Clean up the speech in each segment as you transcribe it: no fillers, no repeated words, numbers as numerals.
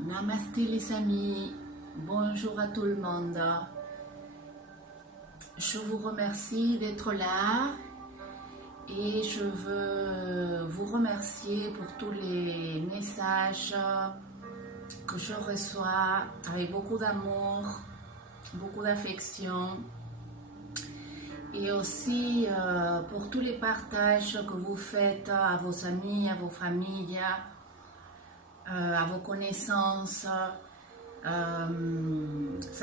Namasté les amis, bonjour à tout le monde. Je vous remercie d'être là et je veux vous remercier pour tous les messages que je reçois avec beaucoup d'amour, beaucoup d'affection et aussi pour tous les partages que vous faites à vos amis, à vos familles, à vos connaissances. Ça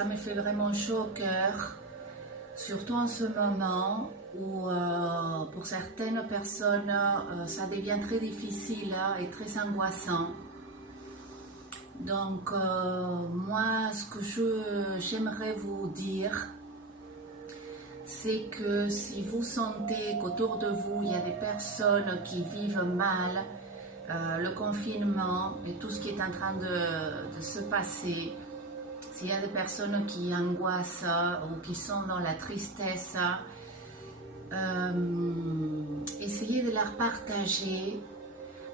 me fait vraiment chaud au cœur, surtout en ce moment où pour certaines personnes ça devient très difficile et très angoissant. Donc moi ce que j'aimerais vous dire, c'est que si vous sentez qu'autour de vous il y a des personnes qui vivent mal le confinement et tout ce qui est en train de se passer, s'il y a des personnes qui angoissent ou qui sont dans la tristesse, essayez de leur partager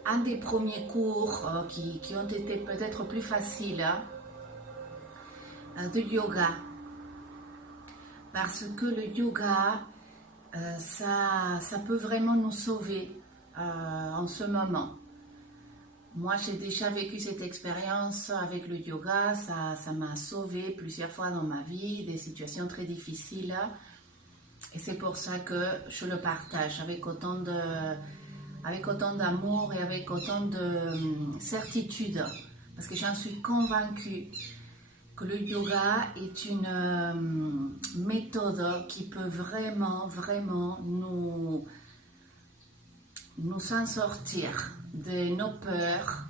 un des premiers cours qui ont été peut-être plus faciles de yoga. Parce que le yoga, ça peut vraiment nous sauver en ce moment. Moi, j'ai déjà vécu cette expérience avec le yoga, ça m'a sauvé plusieurs fois dans ma vie, des situations très difficiles. Et c'est pour ça que je le partage avec autant d'amour et avec autant de certitude. Parce que j'en suis convaincue que le yoga est une méthode qui peut vraiment nous en sortir de nos peurs,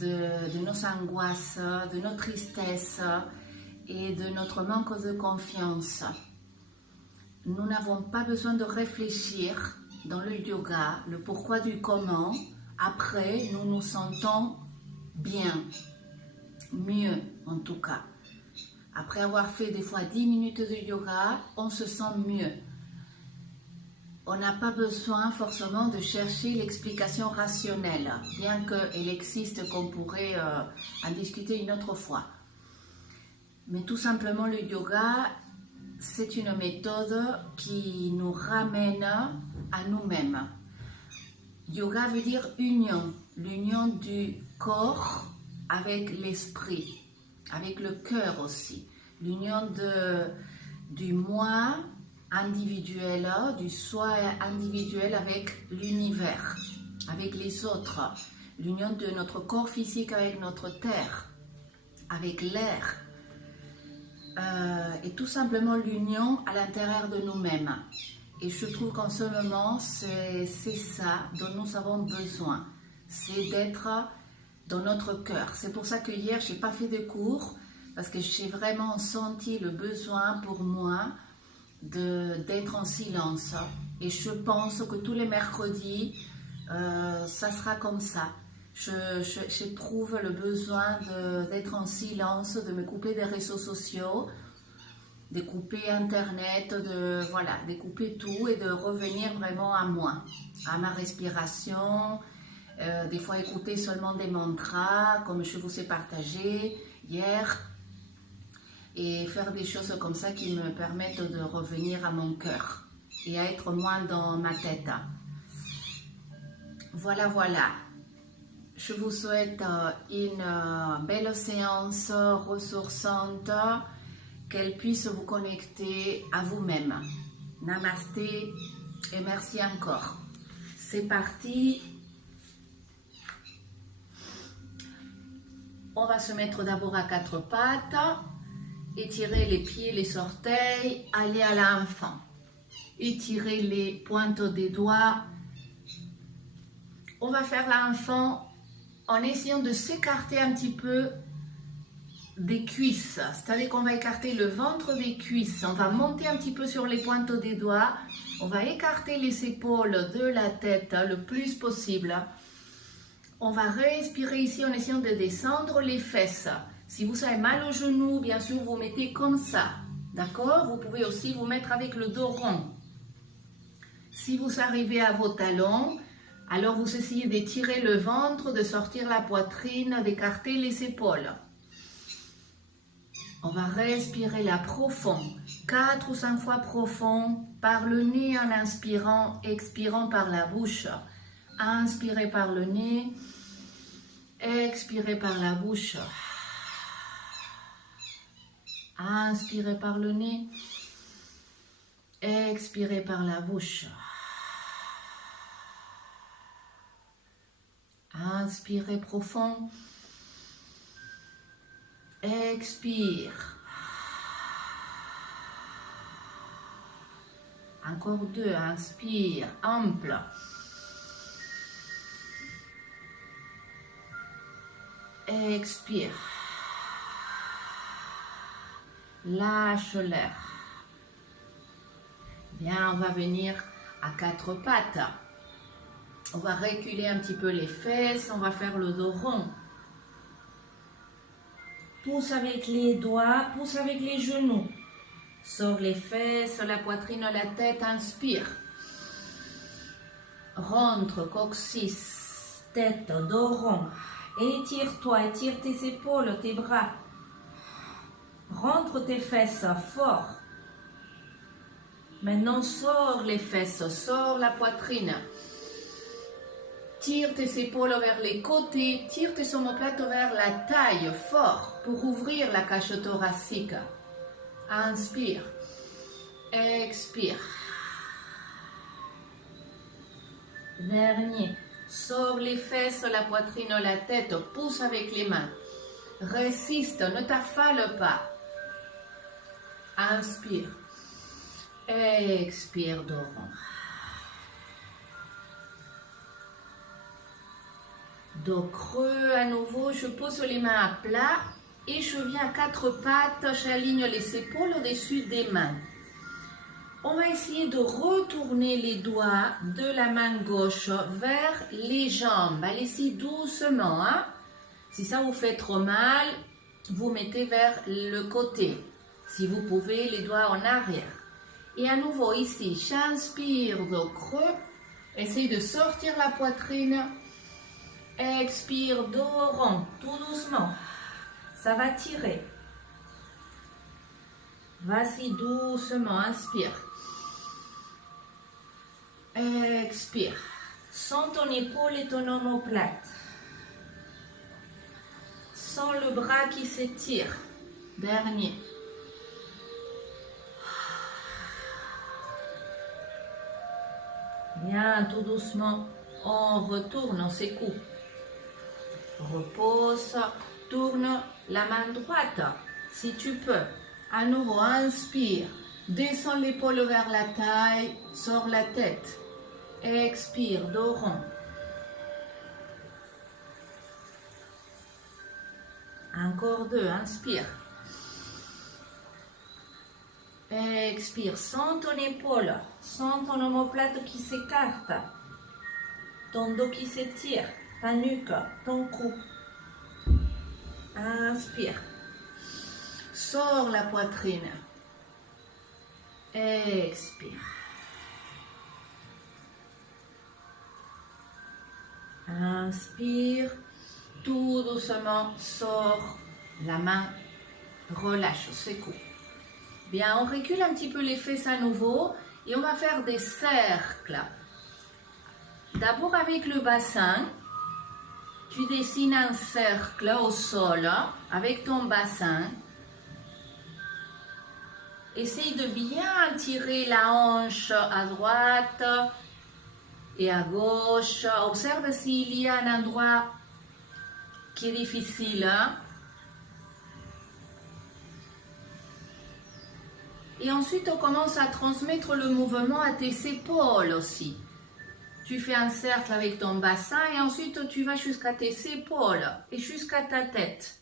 de nos angoisses, de nos tristesses et de notre manque de confiance. Nous n'avons pas besoin de réfléchir dans le yoga, le pourquoi du comment. Après, nous nous sentons bien, mieux en tout cas. Après avoir fait des fois 10 minutes de yoga, on se sent mieux. On n'a pas besoin forcément de chercher l'explication rationnelle, bien qu'elle existe, qu'on pourrait en discuter une autre fois. Mais tout simplement, le yoga, c'est une méthode qui nous ramène à nous-mêmes. Yoga veut dire union, l'union du corps avec l'esprit, avec le cœur aussi, l'union du moi individuel, du soi individuel avec l'univers, avec les autres, l'union de notre corps physique avec notre terre, avec l'air, et tout simplement l'union à l'intérieur de nous-mêmes. Et je trouve qu'en ce moment, c'est ça dont nous avons besoin, c'est d'être dans notre cœur. C'est pour ça que hier, je n'ai pas fait de cours, parce que j'ai vraiment senti le besoin pour moi d'être en silence. Et je pense que tous les mercredis, ça sera comme ça. J'éprouve le besoin d'être en silence, de me couper des réseaux sociaux, de couper Internet, de couper tout et de revenir vraiment à moi, à ma respiration. Des fois écouter seulement des mantras, comme je vous ai partagé hier, et faire des choses comme ça qui me permettent de revenir à mon cœur et à être moins dans ma tête. Voilà. Je vous souhaite une belle séance ressourçante, qu'elle puisse vous connecter à vous-même. Namasté et merci encore. C'est parti. On va se mettre d'abord à quatre pattes. Étirez les pieds, les orteils, allez à l'enfant. Étirez les pointes des doigts. On va faire l'enfant en essayant de s'écarter un petit peu des cuisses. C'est-à-dire qu'on va écarter le ventre des cuisses. On va monter un petit peu sur les pointes des doigts. On va écarter les épaules de la tête le plus possible. On va respirer ici en essayant de descendre les fesses. Si vous avez mal au genou, bien sûr, vous mettez comme ça. D'accord? Vous pouvez aussi vous mettre avec le dos rond. Si vous arrivez à vos talons, Alors vous essayez d'étirer le ventre, de sortir la poitrine, d'écarter les épaules. On va respirer là profond, 4 ou 5 fois profond, par le nez en inspirant, expirant par la bouche. Inspirez par le nez, expirez par la bouche. Inspirez par le nez, expirez par la bouche. Inspirez profond, expire. Encore 2, inspire, ample. Expire. Lâche l'air. Bien, on va venir à 4 pattes. On va reculer un petit peu les fesses, on va faire le dos rond. Pousse avec les doigts, pousse avec les genoux. Sors les fesses, la poitrine, la tête, inspire. Rentre, coccyx, tête, dos rond. Étire-toi, étire tes épaules, tes bras. Rentre tes fesses fort. Maintenant, sors les fesses, sors la poitrine. Tire tes épaules vers les côtés, tire tes omoplates vers la taille, fort, pour ouvrir la cage thoracique. Inspire, expire. Dernier, sors les fesses, la poitrine, la tête, pousse avec les mains. Résiste, ne t'affale pas. Inspire, expire, dos rond. Dos creux à nouveau, je pose les mains à plat et je viens à 4 pattes, j'aligne les épaules au-dessus des mains. On va essayer de retourner les doigts de la main gauche vers les jambes. Allez-y doucement. Hein? Si ça vous fait trop mal, vous mettez vers le côté. Si vous pouvez, les doigts en arrière. Et à nouveau ici, j'inspire, dos creux. Essayez de sortir la poitrine. Expire, dos rond, tout doucement. Ça va tirer. Vas-y doucement, inspire. Expire. Sens ton épaule et ton omoplate. Sens le bras qui s'étire. Dernier. Bien, tout doucement, on retourne, on s'écoute. Repose, tourne la main droite, si tu peux. À nouveau, inspire, descends l'épaule vers la taille, sors la tête. Expire, dos rond. Encore 2, inspire. Expire, sens ton épaule, sens ton omoplate qui s'écarte, ton dos qui s'étire. Ta nuque, ton cou. Inspire. Sors la poitrine. Expire. Inspire. Tout doucement, sors la main. Relâche, secoue. Bien, on recule un petit peu les fesses à nouveau et on va faire des cercles. D'abord avec le bassin. Tu dessines un cercle au sol avec ton bassin. Essaye de bien tirer la hanche à droite et à gauche. Observe s'il y a un endroit qui est difficile. Et ensuite, on commence à transmettre le mouvement à tes épaules aussi. Tu fais un cercle avec ton bassin et ensuite tu vas jusqu'à tes épaules et jusqu'à ta tête.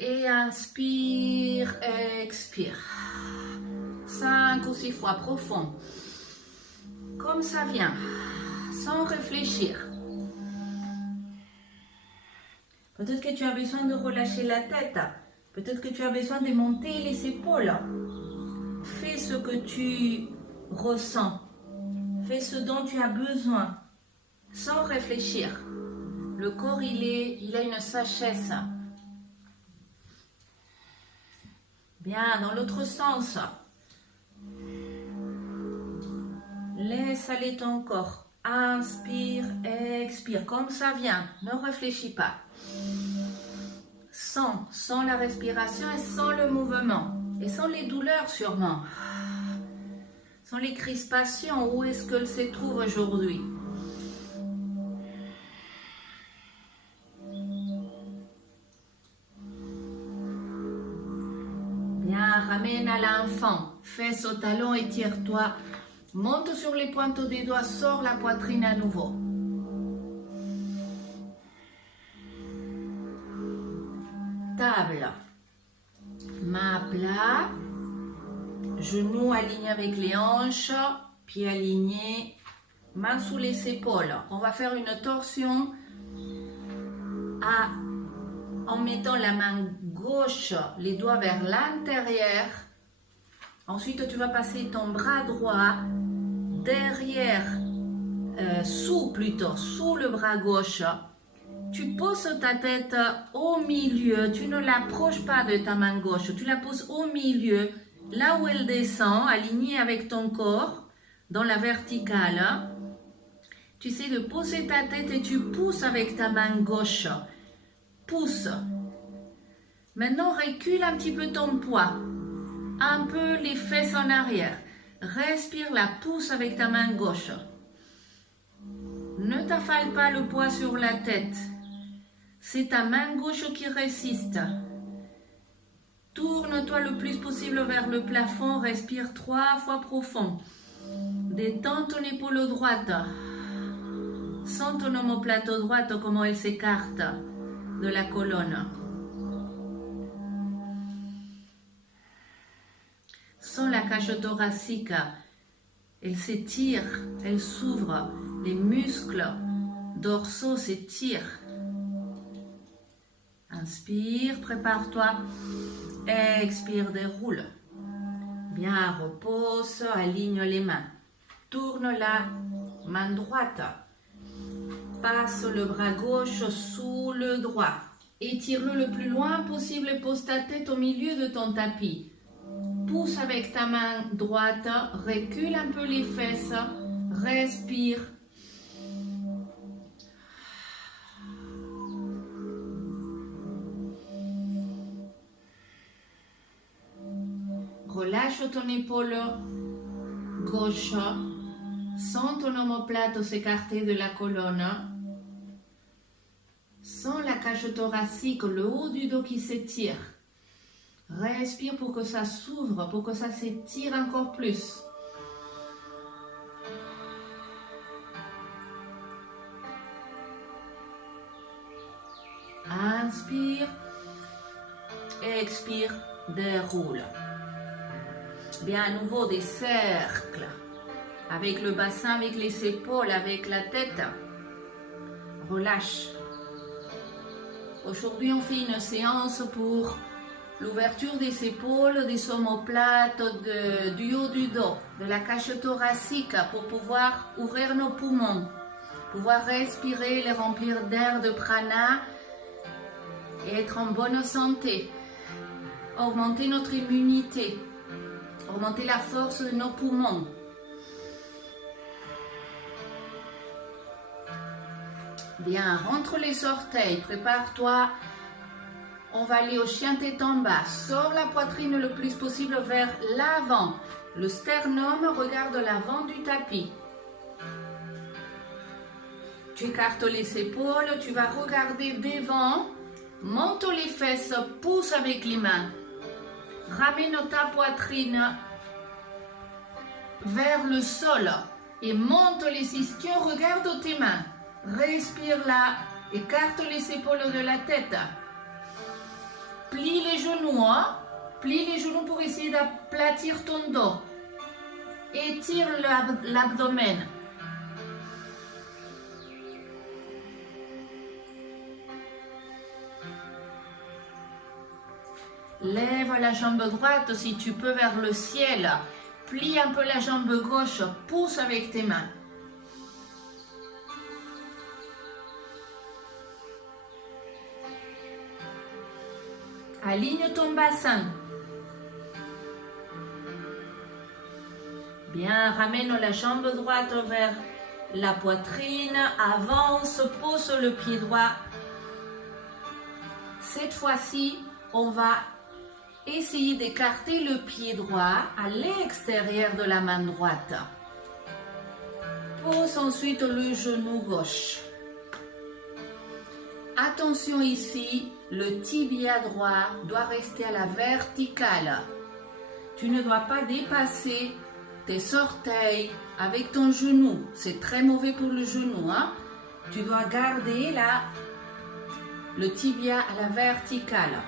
Et inspire, expire. 5 ou 6 fois profond. Comme ça vient, sans réfléchir. Peut-être que tu as besoin de relâcher la tête. Peut-être que tu as besoin de monter les épaules. Fais ce que tu ressens. Fais ce dont tu as besoin, sans réfléchir. Le corps, il a une sagesse. Bien, dans l'autre sens. Laisse aller ton corps. Inspire, expire, comme ça vient. Ne réfléchis pas. Sens la respiration et sans le mouvement. Et sans les douleurs sûrement. Sans les crispations, où est-ce qu'elles se trouvent aujourd'hui? Bien, ramène à l'enfant. Fesse au talon, étire-toi. Monte sur les pointes des doigts, sors la poitrine à nouveau. Table. Main à plat. Genoux alignés avec les hanches. Pieds alignés. Main sous les épaules. On va faire une torsion en mettant la main gauche, les doigts vers l'intérieur. Ensuite, tu vas passer ton bras droit derrière, sous le bras gauche. Tu poses ta tête au milieu, tu ne l'approches pas de ta main gauche, tu la poses au milieu, là où elle descend, alignée avec ton corps, dans la verticale. Tu essaies de poser ta tête et tu pousses avec ta main gauche. Pousse. Maintenant, recule un petit peu ton poids. Un peu les fesses en arrière. Respire, la pousse avec ta main gauche. Ne t'affale pas le poids sur la tête. C'est ta main gauche qui résiste. Tourne-toi le plus possible vers le plafond. Respire 3 fois profond. Détends ton épaule droite. Sens ton omoplate droite, comment elle s'écarte de la colonne. Sens la cage thoracique. Elle s'étire, elle s'ouvre. Les muscles dorsaux s'étirent. Inspire, prépare-toi. Expire, déroule. Bien, repose, aligne les mains. Tourne la main droite. Passe le bras gauche sous le droit. Étire-le le plus loin possible et pose ta tête au milieu de ton tapis. Pousse avec ta main droite, recule un peu les fesses, respire. Relâche ton épaule gauche, sens ton omoplate s'écarter de la colonne. Sens la cage thoracique, le haut du dos qui s'étire. Respire pour que ça s'ouvre, pour que ça s'étire encore plus. Inspire, expire, déroule. Bien, à nouveau des cercles. Avec le bassin, avec les épaules, avec la tête. Relâche. Aujourd'hui, on fait une séance pour l'ouverture des épaules, des omoplates, du haut du dos, de la cage thoracique pour pouvoir ouvrir nos poumons, pouvoir respirer, les remplir d'air, de prana et être en bonne santé, augmenter notre immunité, augmenter la force de nos poumons. Bien, rentre les orteils, prépare-toi. On va aller au chien tête en bas. Sors la poitrine le plus possible vers l'avant. Le sternum regarde l'avant du tapis. Tu écartes les épaules, tu vas regarder devant. Monte les fesses, pousse avec les mains. Ramène ta poitrine vers le sol et monte les ischions, regarde tes mains. Respire là, écarte les épaules de la tête. Plie les genoux, plie les genoux pour essayer d'aplatir ton dos. Étire l'abdomen. Lève la jambe droite si tu peux vers le ciel. Plie un peu la jambe gauche, pousse avec tes mains. Aligne ton bassin. Bien, ramène la jambe droite vers la poitrine, avance, pose le pied droit. Cette fois-ci, on va essayer d'écarter le pied droit à l'extérieur de la main droite. Pose ensuite le genou gauche. Attention ici, le tibia droit doit rester à la verticale. Tu ne dois pas dépasser tes orteils avec ton genou. C'est très mauvais pour le genou, hein? Tu dois garder là le tibia à la verticale.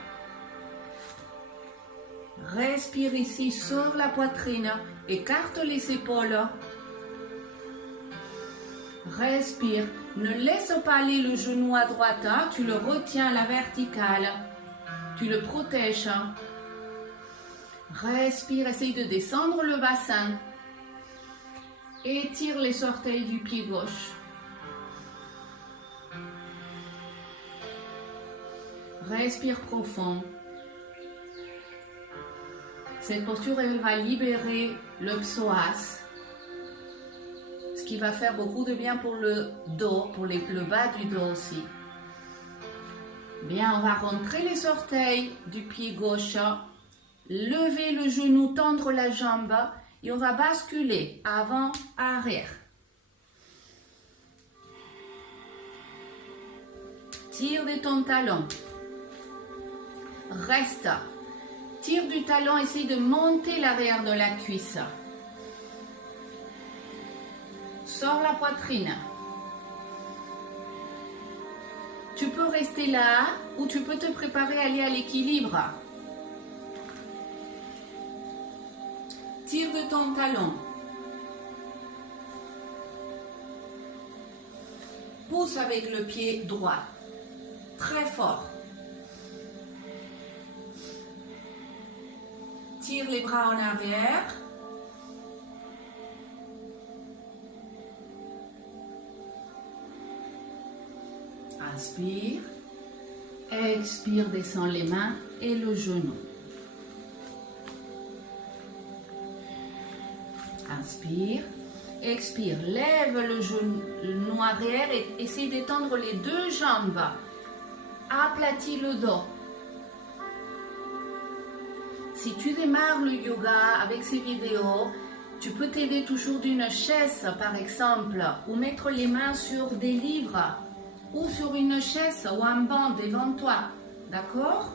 Respire ici, sors la poitrine, écarte les épaules. Respire, ne laisse pas aller le genou à droite, hein? Tu le retiens à la verticale. Tu le protèges. Respire, essaye de descendre le bassin. Étire les orteils du pied gauche. Respire profond. Cette posture, elle va libérer le psoas, ce qui va faire beaucoup de bien pour le dos, pour le bas du dos aussi. Bien, on va rentrer les orteils du pied gauche, lever le genou, tendre la jambe et on va basculer avant, arrière. Tire de ton talon. Reste. Tire du talon, essaye de monter l'arrière de la cuisse. Sors la poitrine. Tu peux rester là ou tu peux te préparer à aller à l'équilibre. Tire de ton talon. Pousse avec le pied droit. Très fort. Tire les bras en arrière. Inspire. Expire, descends les mains et le genou. Inspire. Expire. Lève le genou arrière et essaye d'étendre les deux jambes. Aplatis le dos. Si tu démarres le yoga avec ces vidéos, tu peux t'aider toujours d'une chaise par exemple, ou mettre les mains sur des livres, ou sur une chaise ou un banc devant toi. D'accord?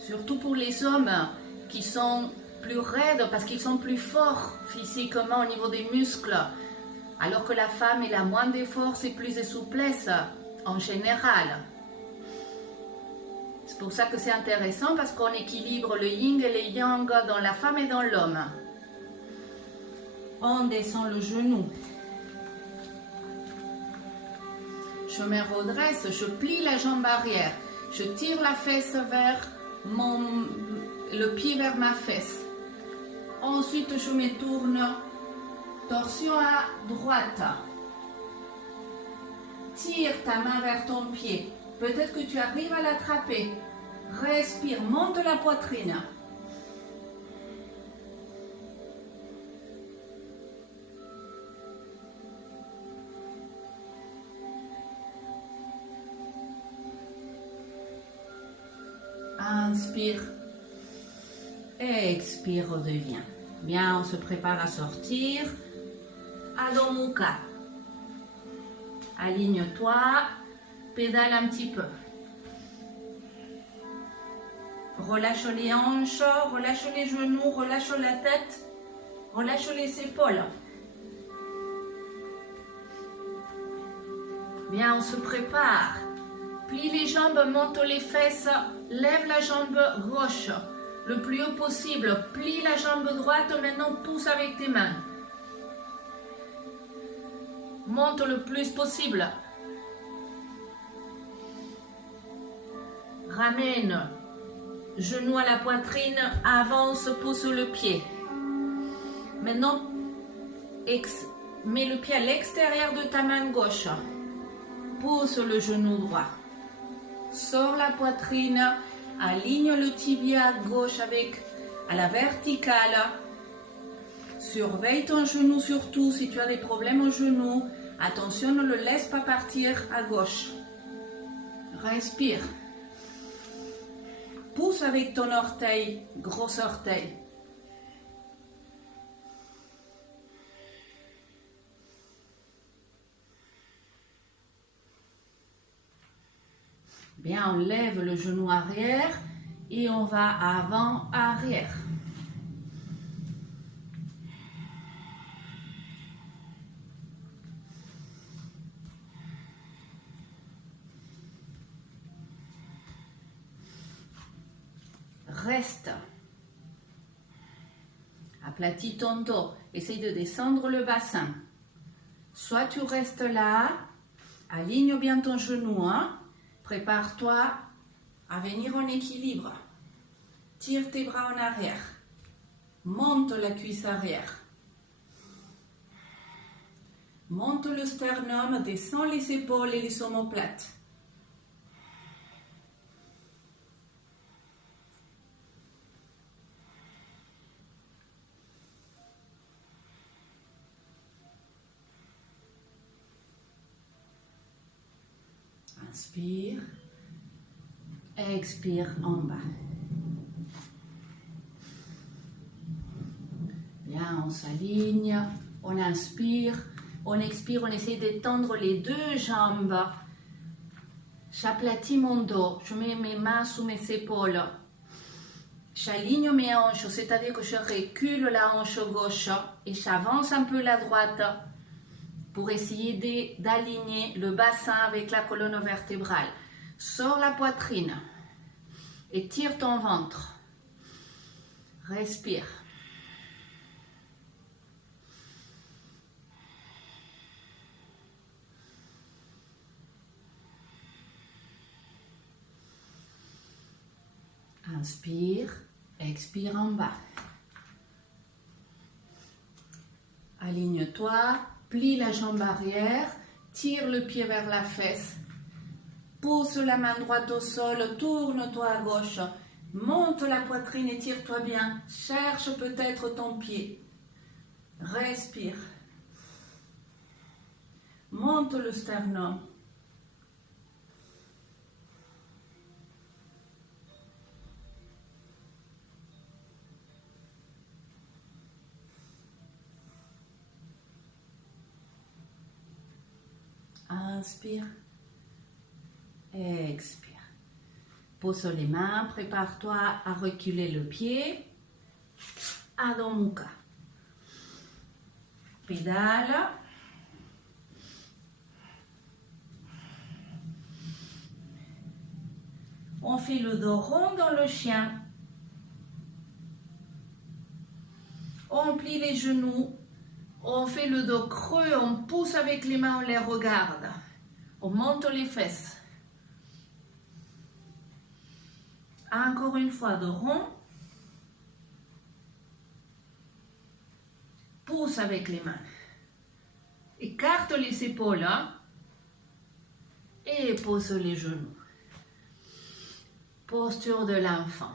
Surtout pour les hommes qui sont plus raides parce qu'ils sont plus forts physiquement au niveau des muscles, alors que la femme elle a moins d'efforts et plus de souplesse en général. C'est pour ça que c'est intéressant parce qu'on équilibre le yin et le yang dans la femme et dans l'homme. On descend le genou. Je me redresse, je plie la jambe arrière, je tire la fesse vers le pied vers ma fesse. Ensuite, je me tourne, torsion à droite. Tire ta main vers ton pied. Peut-être que tu arrives à l'attraper. Respire, monte la poitrine. Inspire. Expire, redeviens. Bien, on se prépare à sortir. Adho Mukha. Aligne-toi. Pédale un petit peu. Relâche les hanches, relâche les genoux, relâche la tête, relâche les épaules. Bien, on se prépare. Plie les jambes, monte les fesses, lève la jambe gauche le plus haut possible. Plie la jambe droite, maintenant pousse avec tes mains. Monte le plus possible. Ramène genou à la poitrine, avance, pousse le pied. Maintenant, mets le pied à l'extérieur de ta main gauche. Pousse le genou droit. Sors la poitrine, aligne le tibia gauche à la verticale. Surveille ton genou surtout si tu as des problèmes au genou. Attention, ne le laisse pas partir à gauche. Respire. Pousse avec ton orteil, gros orteil. Bien, on lève le genou arrière et on va avant, arrière. Reste. Aplatis ton dos. Essaye de descendre le bassin. Soit tu restes là, aligne bien ton genou, hein? Prépare-toi à venir en équilibre. Tire tes bras en arrière. Monte la cuisse arrière. Monte le sternum, descends les épaules et les omoplates. Inspire, expire en bas. Bien, on s'aligne, on inspire, on expire, on essaie d'étendre les deux jambes. J'aplatis mon dos, je mets mes mains sous mes épaules. J'aligne mes hanches, c'est-à-dire que je recule la hanche gauche et j'avance un peu la droite pour essayer d'aligner le bassin avec la colonne vertébrale. Sors la poitrine et tire ton ventre. Respire. Inspire, expire en bas. Aligne-toi. Plie la jambe arrière, tire le pied vers la fesse, pousse la main droite au sol, tourne-toi à gauche, monte la poitrine et tire-toi bien, cherche peut-être ton pied, respire, monte le sternum. Inspire, expire. Pose les mains, prépare-toi à reculer le pied. Adho Mukha. Pédale. On fait le dos rond dans le chien. On plie les genoux. On fait le dos creux, on pousse avec les mains, on les regarde. On monte les fesses. Encore une fois, de rond. Pousse avec les mains. Écarte les épaules. Hein? Et pose les genoux. Posture de l'enfant.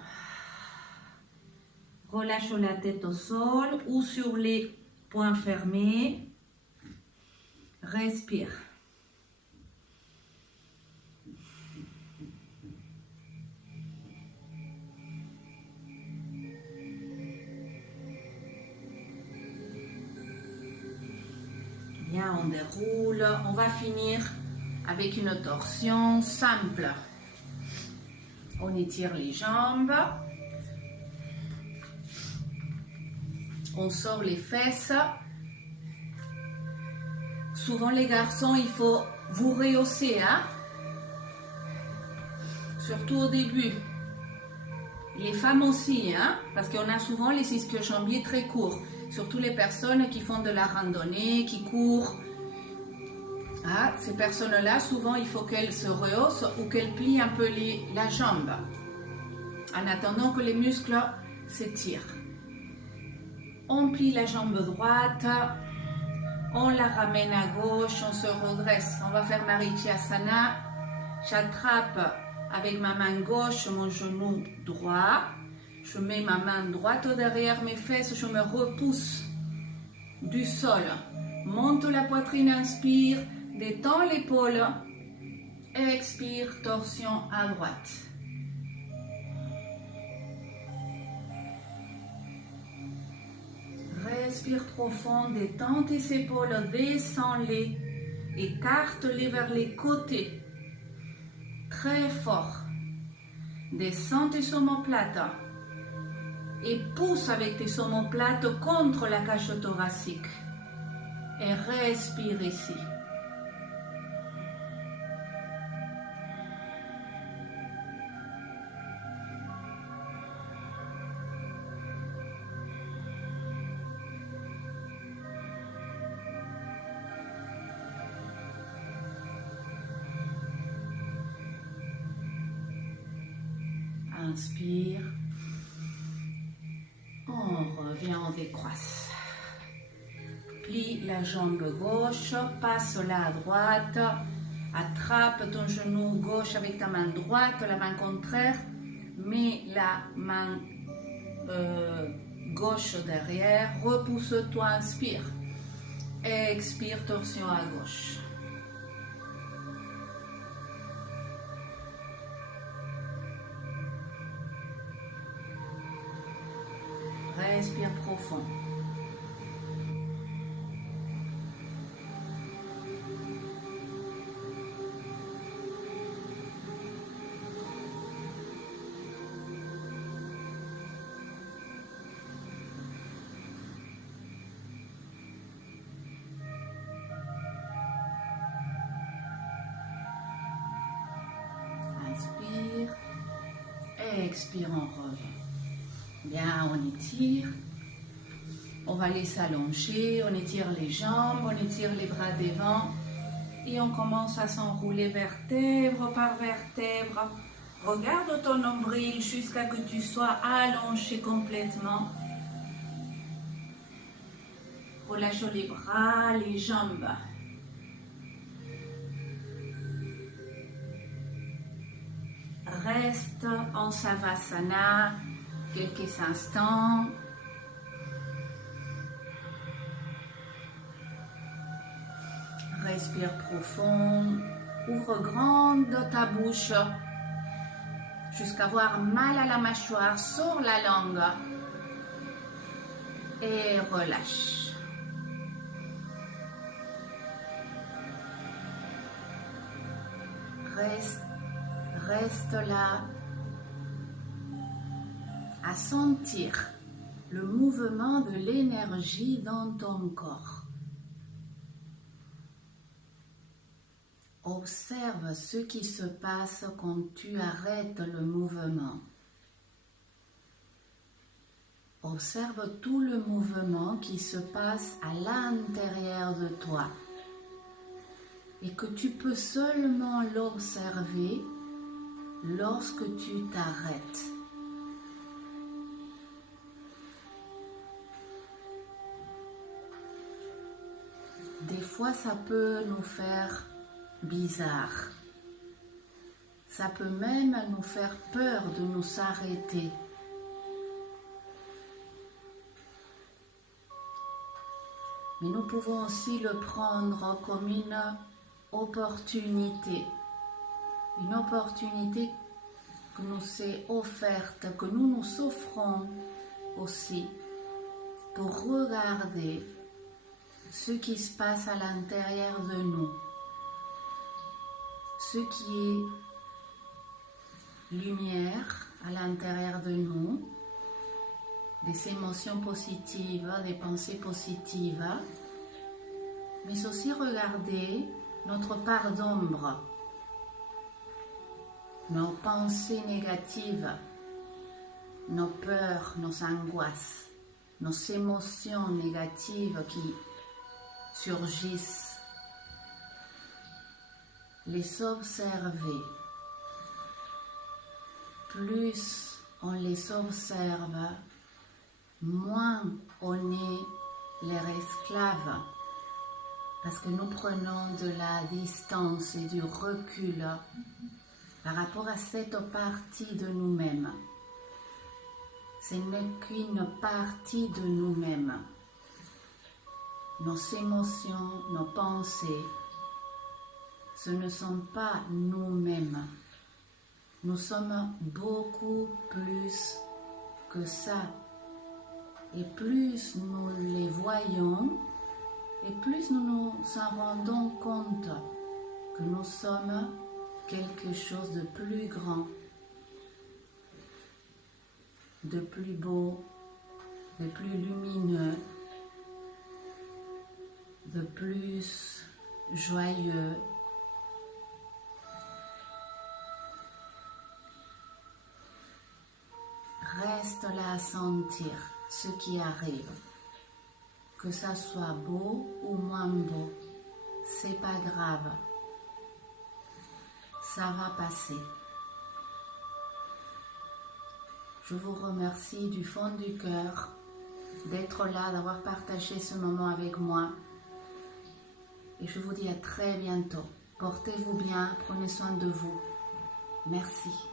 Relâche la tête au sol ou sur les poings fermés. Respire. Bien, on déroule. On va finir avec une torsion simple. On étire les jambes. On sort les fesses. Souvent les garçons, il faut vous rehausser, hein? Surtout au début. Les femmes aussi, hein? Parce qu'on a souvent les ischio-jambiers très courts. Surtout les personnes qui font de la randonnée, qui courent. Ah, ces personnes-là, souvent, il faut qu'elles se rehaussent ou qu'elles plient un peu la jambe en attendant que les muscles s'étirent. On plie la jambe droite, on la ramène à gauche, on se redresse. On va faire Marityasana. J'attrape avec ma main gauche mon genou droit. Je mets ma main droite derrière mes fesses, je me repousse du sol. Monte la poitrine, inspire, détends l'épaule. Expire, torsion à droite. Respire profond, détends tes épaules, descends-les, écarte-les vers les côtés. Très fort. Descends tes omoplates et pousse avec tes omoplates contre la cage thoracique. Et respire ici. Inspire. On revient en décroisse. Plie la jambe gauche, passe-la à droite. Attrape ton genou gauche avec ta main droite, la main contraire. Mets la main gauche derrière. Repousse-toi, inspire. Expire, torsion à gauche. Respire profond. Inspire. Expire, on revient. Bien, on étire. On va les s'allonger, on étire les jambes, on étire les bras devant. Et on commence à s'enrouler vertèbre par vertèbre. Regarde ton nombril jusqu'à ce que tu sois allongé complètement. Relâche les bras, les jambes. Reste en Savasana quelques instants. Respire profond. Ouvre grande ta bouche jusqu'à avoir mal à la mâchoire. Sors la langue et relâche. Reste là à sentir le mouvement de l'énergie dans ton corps. Observe ce qui se passe quand tu arrêtes le mouvement. Observe tout le mouvement qui se passe à l'intérieur de toi et que tu peux seulement l'observer lorsque tu t'arrêtes. Des fois, ça peut nous faire bizarre. Ça peut même nous faire peur de nous arrêter. Mais nous pouvons aussi le prendre comme une opportunité que nous est offerte, que nous nous offrons aussi pour regarder ce qui se passe à l'intérieur de nous, ce qui est lumière à l'intérieur de nous, des émotions positives, des pensées positives, mais aussi regarder notre part d'ombre, nos pensées négatives, nos peurs, nos angoisses, nos émotions négatives qui surgissent les observer. Plus on les observe, moins on est leur esclave, parce que nous prenons de la distance et du recul par rapport à cette partie de nous-mêmes. Ce n'est qu'une partie de nous-mêmes. Nos émotions, nos pensées, ce ne sont pas nous-mêmes. Nous sommes beaucoup plus que ça. Et plus nous les voyons, et plus nous nous en rendons compte que nous sommes quelque chose de plus grand, de plus beau, de plus lumineux, de plus joyeux. Reste là à sentir ce qui arrive, que ça soit beau ou moins beau, c'est pas grave, ça va passer. Je vous remercie du fond du cœur d'être là, d'avoir partagé ce moment avec moi. Et je vous dis à très bientôt. Portez-vous bien, prenez soin de vous. Merci.